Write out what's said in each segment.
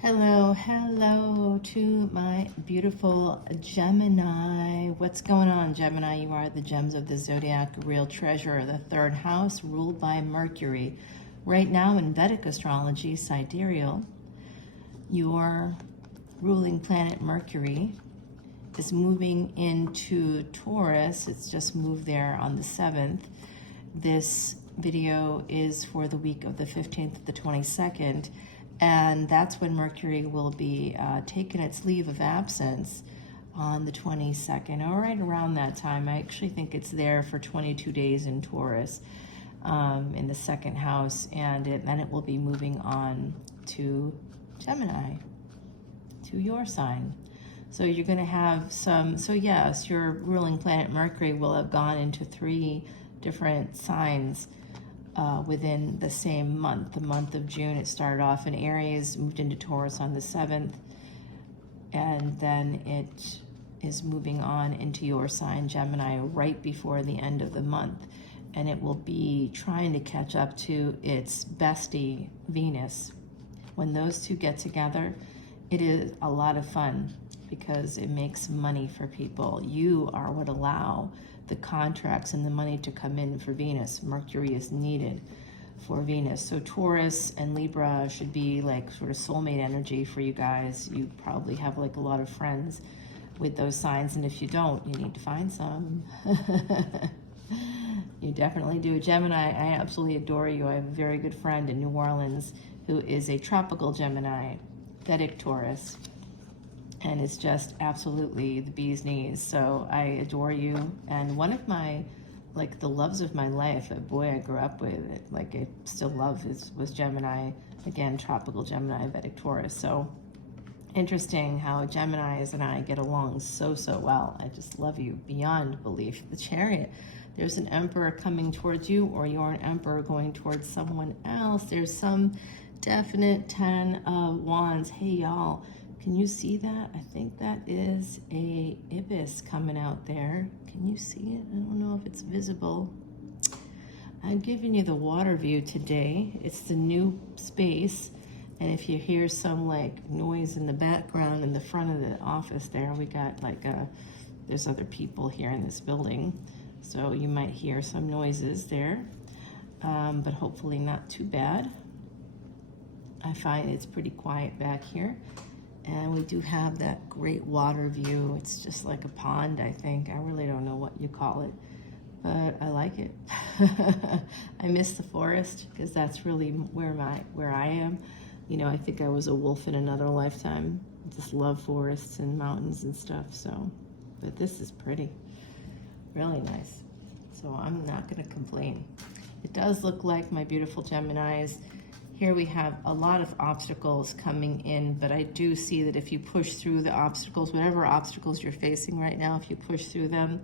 Hello, hello to my beautiful Gemini. What's going on, Gemini? You are the gems of the zodiac, real treasure, the third house ruled by Mercury. Right now in Vedic Astrology, sidereal, your ruling planet Mercury is moving into Taurus. It's just moved there on the 7th. This video is for the week of the 15th to the 22nd. And that's when Mercury will be taking its leave of absence on the 22nd, or right around that time. I actually think it's there for 22 days in Taurus, in the second house, and then it will be moving on to Gemini, to your sign. So you're going to have so yes, your ruling planet Mercury will have gone into 3 different signs within the same month. The month of June, it started off in Aries, moved into Taurus on the 7th, and then it is moving on into your sign, Gemini, right before the end of the month. And it will be trying to catch up to its bestie, Venus. When those two get together, it is a lot of fun because it makes money for people. You are what allow the contracts and the money to come in for Venus. Mercury is needed for Venus. So Taurus and Libra should be like sort of soulmate energy for you guys. You probably have like a lot of friends with those signs, and if you don't, you need to find some. You definitely do. Gemini, I absolutely adore you. I have a very good friend in New Orleans who is a tropical Gemini, Vedic Taurus, and it's just absolutely the bee's knees. So I adore you. And one of my, like, the loves of my life, a boy I grew up with, like I still love, was Gemini. Again, tropical Gemini, Vedic Taurus. So interesting how Geminis and I get along so well. I just love you beyond belief. The Chariot, there's an emperor coming towards you, or you're an emperor going towards someone else. There's some definite 10 of Wands. Hey, y'all. Can you see that? I think that is a ibis coming out there. Can you see it? I don't know if it's visible. I'm giving you the water view today. It's the new space. And if you hear some like noise in the background in the front of the office there, we got like there's other people here in this building. So you might hear some noises there, but hopefully not too bad. I find it's pretty quiet back here. And we do have that great water view. It's just like a pond, I think. I really don't know what you call it, but I like it. I miss the forest because that's really where I am. You know, I think I was a wolf in another lifetime. I just love forests and mountains and stuff. So, but this is pretty, really nice. So I'm not going to complain. It does look like, my beautiful Geminis, here we have a lot of obstacles coming in, but I do see that if you push through the obstacles, whatever obstacles you're facing right now, if you push through them,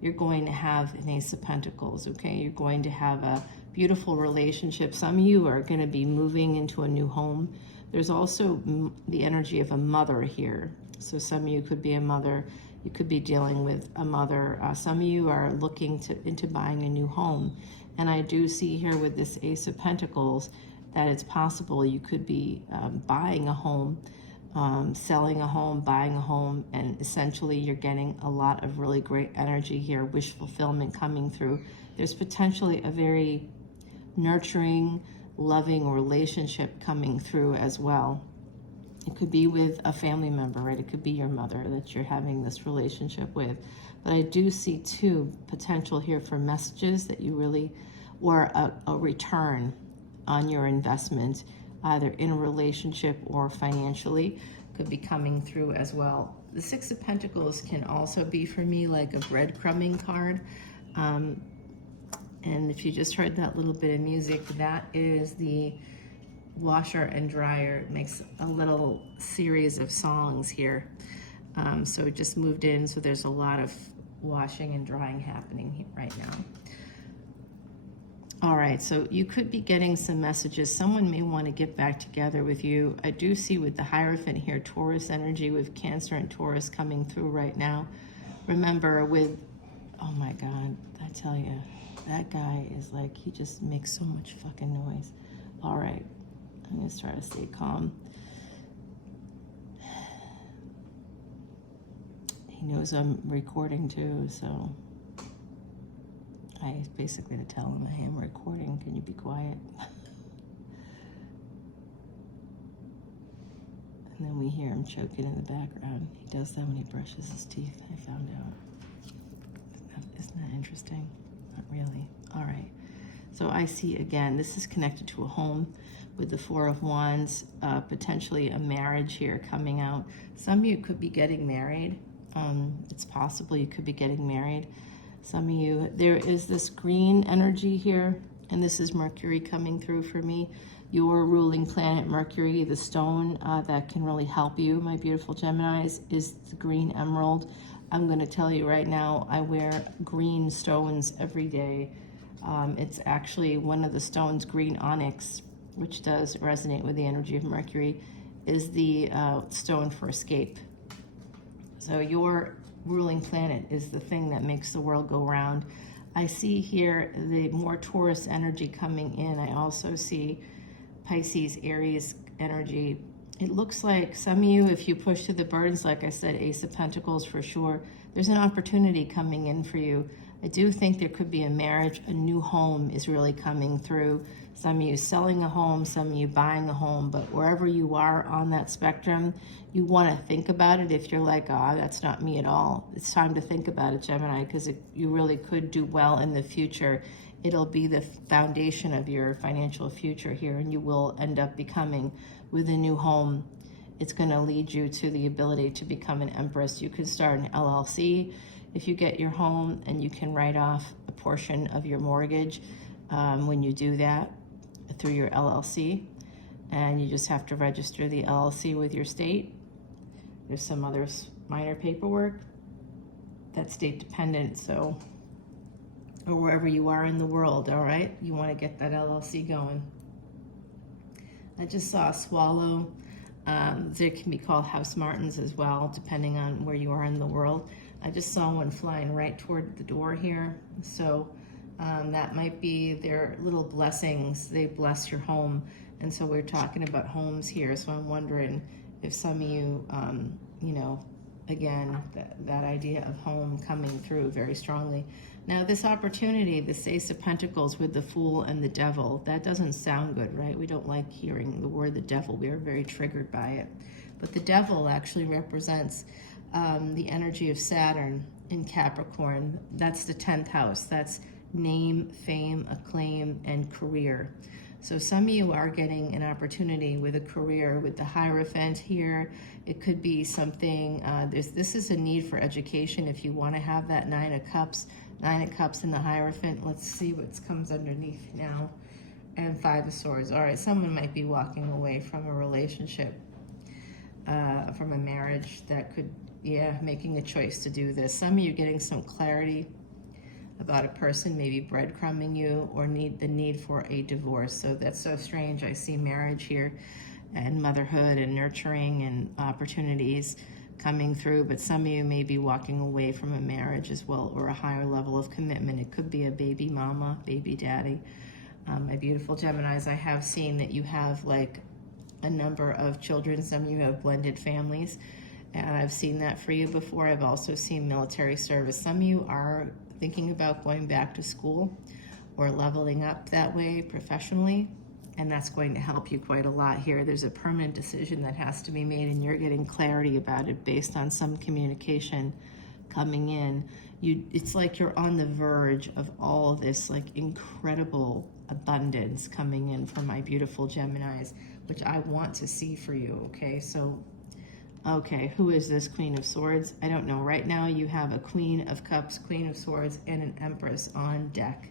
you're going to have an Ace of Pentacles, okay? You're going to have a beautiful relationship. Some of you are going to be moving into a new home. There's also the energy of a mother here. So some of you could be a mother. You could be dealing with a mother. Some of you are looking into buying a new home. And I do see here with this Ace of Pentacles that it's possible you could be buying a home, selling a home, buying a home, and essentially you're getting a lot of really great energy here, wish fulfillment coming through. There's potentially a very nurturing, loving relationship coming through as well. It could be with a family member, right? It could be your mother that you're having this relationship with. But I do see too potential here for messages that you really, or a return on your investment, either in a relationship or financially, could be coming through as well. The Six of Pentacles can also be for me like a breadcrumbing card. And if you just heard that little bit of music, that is the washer and dryer. It makes a little series of songs here. So it just moved in, so there's a lot of washing and drying happening right now. All right, so you could be getting some messages. Someone may want to get back together with you. I do see with the Hierophant here, Taurus energy with Cancer and Taurus coming through right now. Remember with, oh my God, I tell you, that guy is like, he just makes so much fucking noise. All right, I'm gonna try to stay calm. He knows I'm recording too, so I basically to tell him I am recording. Can you be quiet? And then we hear him choking in the background. He does that when he brushes his teeth, I found out. Isn't that interesting? Not really. All right. So I see, again, this is connected to a home with the Four of Wands, potentially a marriage here coming out. Some of you could be getting married. It's possible you could be getting married. Some of you, there is this green energy here, and this is Mercury coming through for me. Your ruling planet, Mercury, the stone that can really help you, my beautiful Geminis, is the green emerald. I'm going to tell you right now, I wear green stones every day. It's actually one of the stones, green onyx, which does resonate with the energy of Mercury, is the stone for escape. So your ruling planet is the thing that makes the world go round. I see here the more Taurus energy coming in. I also see Pisces, Aries energy. It looks like some of you, if you push through the burdens, like I said, Ace of Pentacles for sure, there's an opportunity coming in for you. I do think there could be a marriage, a new home is really coming through. Some of you selling a home, some of you buying a home, but wherever you are on that spectrum, you want to think about it. If you're like, oh, that's not me at all, it's time to think about it, Gemini, because you really could do well in the future. It'll be the foundation of your financial future here, and you will end up becoming, with a new home, it's going to lead you to the ability to become an empress. You could start an LLC if you get your home, and you can write off a portion of your mortgage when you do that through your LLC, and you just have to register the LLC with your state. There's some other minor paperwork that's state dependent, so, or wherever you are in the world, all right? You want to get that LLC going. I just saw a swallow. They can be called house martins as well, depending on where you are in the world. I just saw one flying right toward the door here. So that might be their little blessings. They bless your home. And so we're talking about homes here. So I'm wondering if some of you, you know, again, that idea of home coming through very strongly. Now this opportunity, this Ace of Pentacles with the Fool and the Devil, that doesn't sound good, right? We don't like hearing the word the devil. We are very triggered by it. But the devil actually represents the energy of Saturn in Capricorn. That's the 10th house. That's name, fame, acclaim, and career. So some of you are getting an opportunity with a career with the Hierophant here. It could be something, this is a need for education if you want to have that Nine of Cups in the Hierophant. Let's see what comes underneath now. And Five of Swords. All right, someone might be walking away from a relationship, from a marriage that could, yeah, making a choice to do this. Some of you getting some clarity about a person maybe breadcrumbing you, or the need for a divorce. So that's so strange. I see marriage here and motherhood and nurturing and opportunities coming through, but some of you may be walking away from a marriage as well, or a higher level of commitment. It could be a baby mama, baby daddy. My beautiful Geminis, I have seen that you have like a number of children. Some of you have blended families, and I've seen that for you before. I've also seen military service. Some of you are thinking about going back to school or leveling up that way professionally, and that's going to help you quite a lot here. There's a permanent decision that has to be made, and you're getting clarity about it based on some communication coming in. It's like you're on the verge of all this like incredible abundance coming in from my beautiful Geminis, which I want to see for you, okay? So, okay, who is this Queen of Swords? I don't know. Right now you have a Queen of Cups, Queen of Swords, and an Empress on deck.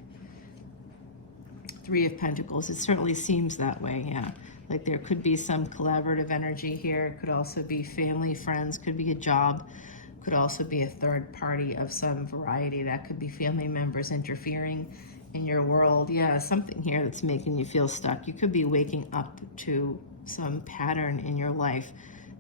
Three of Pentacles. It certainly seems that way, yeah. Like there could be some collaborative energy here. It could also be family, friends, could be a job, could also be a third party of some variety. That could be family members interfering in your world. Yeah, something here that's making you feel stuck. You could be waking up to some pattern in your life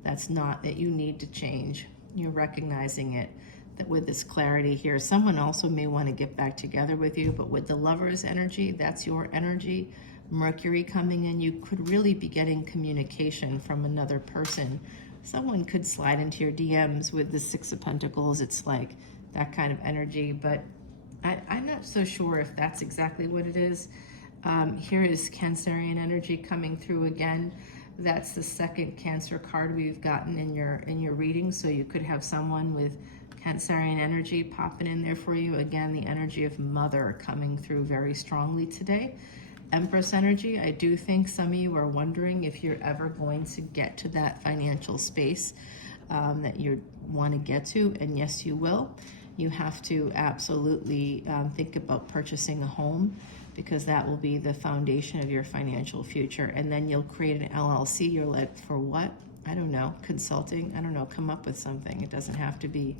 that's not, that you need to change. You're recognizing it, that with this clarity here. Someone also may want to get back together with you, but with the Lover's energy, that's your energy. Mercury coming in, you could really be getting communication from another person someone could slide into your DMs with the Six of Pentacles. It's like that kind of energy, but I'm not so sure if that's exactly what it is. Here is Cancerian energy coming through again. That's the second Cancer card we've gotten in your reading, so you could have someone with Cancerian energy popping in there for you. Again, the energy of mother coming through very strongly today. Empress energy. I do think some of you are wondering if you're ever going to get to that financial space that you want to get to, and yes, you will. You have to absolutely think about purchasing a home, because that will be the foundation of your financial future. And then you'll create an LLC. You're like, for what? I don't know. Consulting? I don't know. Come up with something. It doesn't have to be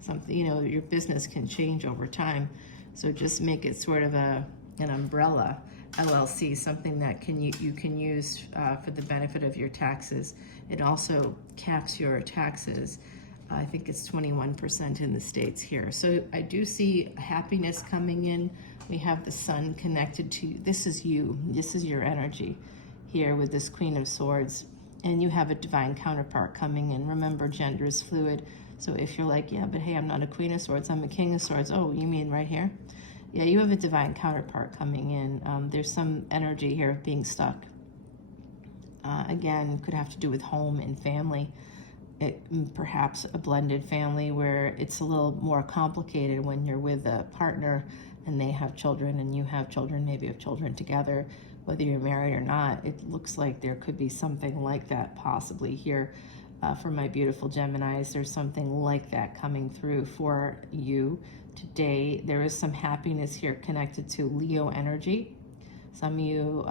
something, you know, your business can change over time. So just make it sort of an umbrella LLC, something that you can use for the benefit of your taxes. It also caps your taxes. I think it's 21% in the States here. So I do see happiness coming in. We have the sun connected to you. This is you. This is your energy here with this Queen of Swords. And you have a divine counterpart coming in. Remember, gender is fluid. So if you're like, yeah, but hey, I'm not a Queen of Swords, I'm a King of Swords. Oh, you mean right here? Yeah, you have a divine counterpart coming in. There's some energy here of being stuck. Again, could have to do with home and family. Perhaps a blended family where it's a little more complicated when you're with a partner and they have children and you have children, maybe you have children together, whether you're married or not. It looks like there could be something like that possibly here. For my beautiful Geminis, there's something like that coming through for you today. There is some happiness here connected to Leo energy. Some of you,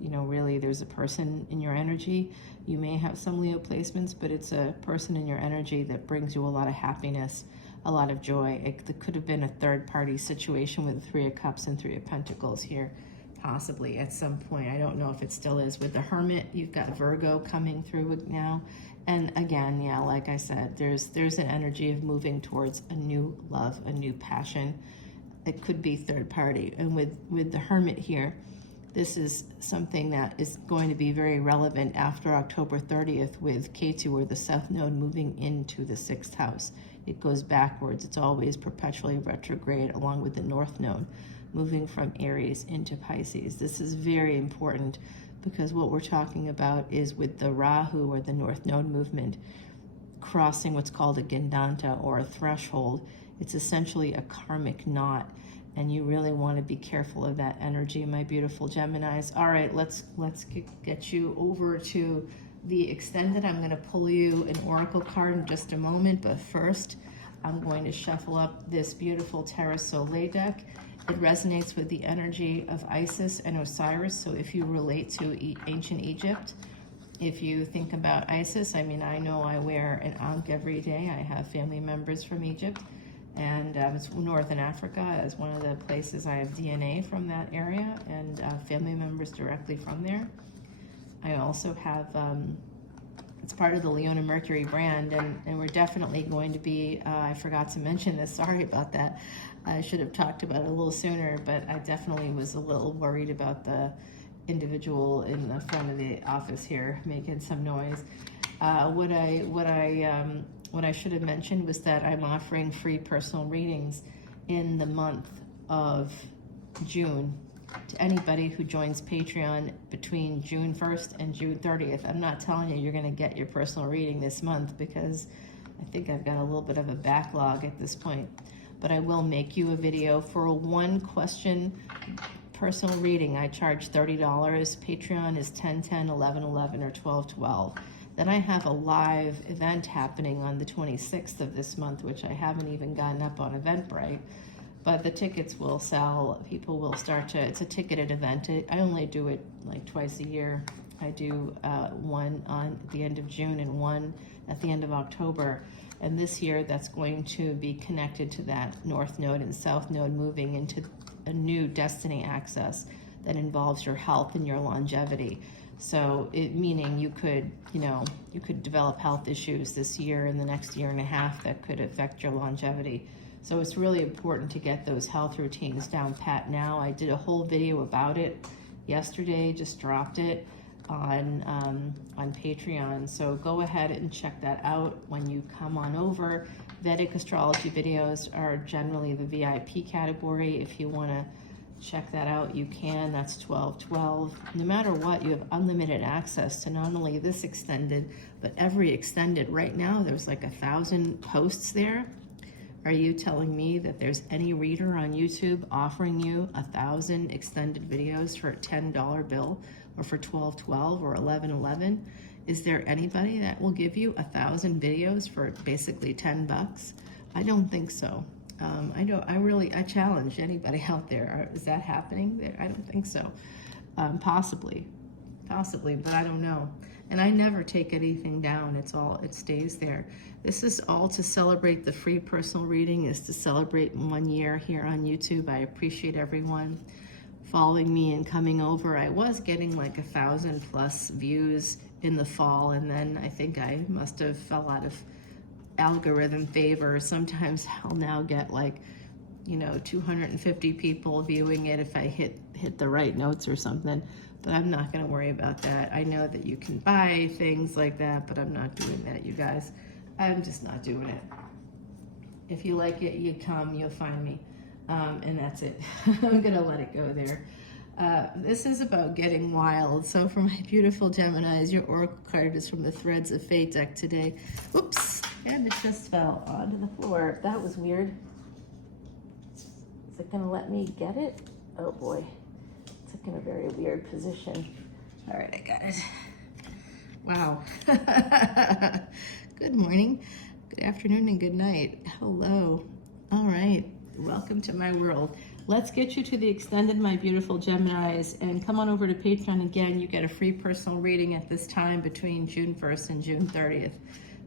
you know, really there's a person in your energy. You may have some Leo placements, but it's a person in your energy that brings you a lot of happiness, a lot of joy. It could have been a third-party situation with the Three of Cups and Three of Pentacles here, possibly at some point. I don't know if it still is. With the Hermit, you've got Virgo coming through now. And again, yeah, like I said, there's an energy of moving towards a new love, a new passion. It could be third party. And with the Hermit here, this is something that is going to be very relevant after October 30th with Ketu, or the South Node, moving into the 6th house. It goes backwards. It's always perpetually retrograde, along with the North Node, moving from Aries into Pisces. This is very important because what we're talking about is with the Rahu, or the North Node movement, crossing what's called a Gandanta, or a threshold. It's essentially a karmic knot. And you really want to be careful of that energy, my beautiful Geminis. All right, let's get you over to the extended. I'm going to pull you an oracle card in just a moment, but first I'm going to shuffle up this beautiful Terra Soleil deck. It resonates with the energy of Isis and Osiris. So if you relate to ancient Egypt, if you think about Isis, I mean, I know I wear an ankh every day. I have family members from Egypt. And it's Northern Africa as one of the places I have DNA from that area, and family members directly from there. I also have, it's part of the Leona Mercury brand, and we're definitely going to be, I forgot to mention this, sorry about that. I should have talked about it a little sooner, but I definitely was a little worried about the individual in the front of the office here making some noise. What I should have mentioned was that I'm offering free personal readings in the month of June to anybody who joins Patreon between June 1st and June 30th. I'm not telling you you're going to get your personal reading this month because I think I've got a little bit of a backlog at this point. But I will make you a video for a one question personal reading. I charge $30. Patreon is $10, $10, $11, $11, or $12, $12. Then I have a live event happening on the 26th of this month, which I haven't even gotten up on Eventbrite, but the tickets will sell. People will start to, it's a ticketed event. I only do it like twice a year. I do one on the end of June and one at the end of October. And this year that's going to be connected to that North Node and South Node moving into a new destiny axis that involves your health and your longevity. So meaning you could, you could develop health issues this year and the next year and a half that could affect your longevity. So it's really important to get those health routines down pat now. I did a whole video about it yesterday, just dropped it on Patreon. So go ahead and check that out when you come on over. Vedic Astrology videos are generally the VIP category. If you want to check that out, you can. That's $12.12. No matter what, you have unlimited access to not only this extended, but every extended. Right now, there's like 1,000 posts there. Are you telling me that there's any reader on YouTube offering you 1,000 extended videos for a $10 bill, or for $12.12 or $11.11? Is there anybody that will give you 1,000 videos for basically 10 bucks? I don't think so. I challenge anybody out there. Is that happening? I don't think so. Possibly, but I don't know. And I never take anything down. It stays there. This is all to celebrate the free personal reading, is to celebrate 1 year here on YouTube. I appreciate everyone following me and coming over. I was getting like 1,000+ views in the fall, and then I think I must have fell out of algorithm favor. Sometimes I'll now get like, 250 people viewing it if I hit the right notes or something. But I'm not going to worry about that. I know that you can buy things like that, but I'm not doing that, you guys. I'm just not doing it. If you like it, you come, you'll find me. And that's it. I'm going to let it go there. This is about getting wild. So for my beautiful Geminis, your oracle card is from the Threads of Fate deck today. Oops, and it just fell onto the floor. That was weird. Is it going to let me get it? Oh boy. It's in a very weird position. All right, I got it. Wow. Good morning, good afternoon, and good night. Hello. All right, welcome to my world. Let's get you to the extended, my beautiful Geminis, and come on over to Patreon again. You get a free personal reading at this time between June 1st and June 30th.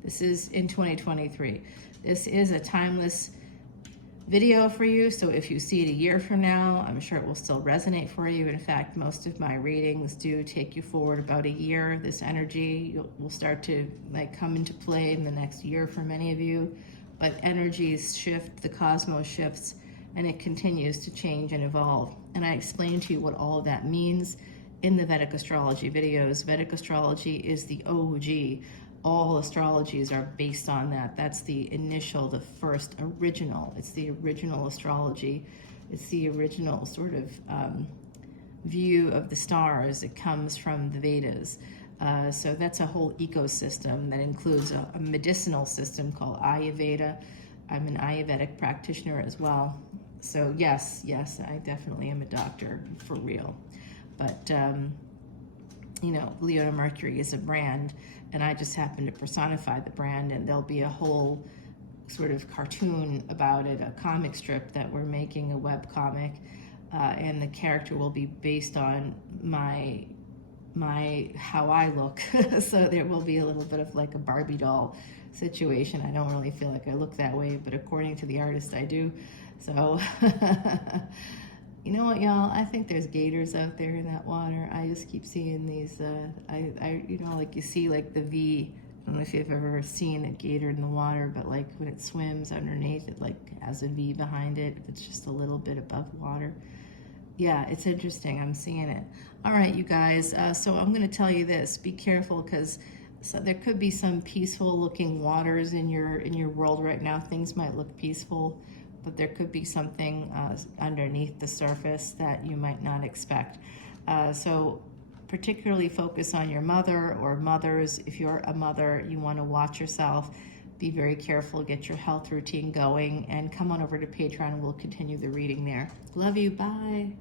This is in 2023. This is a timeless video for you, so if you see it a year from now, I'm sure it will still resonate for you. In fact, most of my readings do take you forward about a year. This energy will start to come into play in the next year for many of you, but energies shift, the cosmos shifts, and it continues to change and evolve. And I explain to you what all of that means in the Vedic Astrology videos. Vedic Astrology is the OG. All astrologies are based on that. That's the initial, the first original. It's the original astrology. It's the original sort of view of the stars. It comes from the Vedas. So that's a whole ecosystem that includes a medicinal system called Ayurveda. I'm an Ayurvedic practitioner as well. So yes, I definitely am a doctor for real. But Leona Mercury is a brand, and I just happen to personify the brand, and there'll be a whole sort of cartoon about it, a comic strip that we're making, a web comic, and the character will be based on how I look. So there will be a little bit of like a Barbie doll situation. I don't really feel like I look that way, but according to the artist, I do. So you know what, y'all? I think there's gators out there in that water. I just keep seeing these, like you see like the V. I don't know if you've ever seen a gator in the water, but like when it swims underneath, it like has a V behind it. It's just a little bit above water. Yeah, it's interesting. I'm seeing it. All right, you guys. So I'm going to tell you this. Be careful, because there could be some peaceful looking waters in your world right now. Things might look peaceful, but there could be something underneath the surface that you might not expect. So particularly focus on your mother or mothers. If you're a mother, you want to watch yourself. Be very careful, get your health routine going, and come on over to Patreon and we'll continue the reading there. Love you, bye.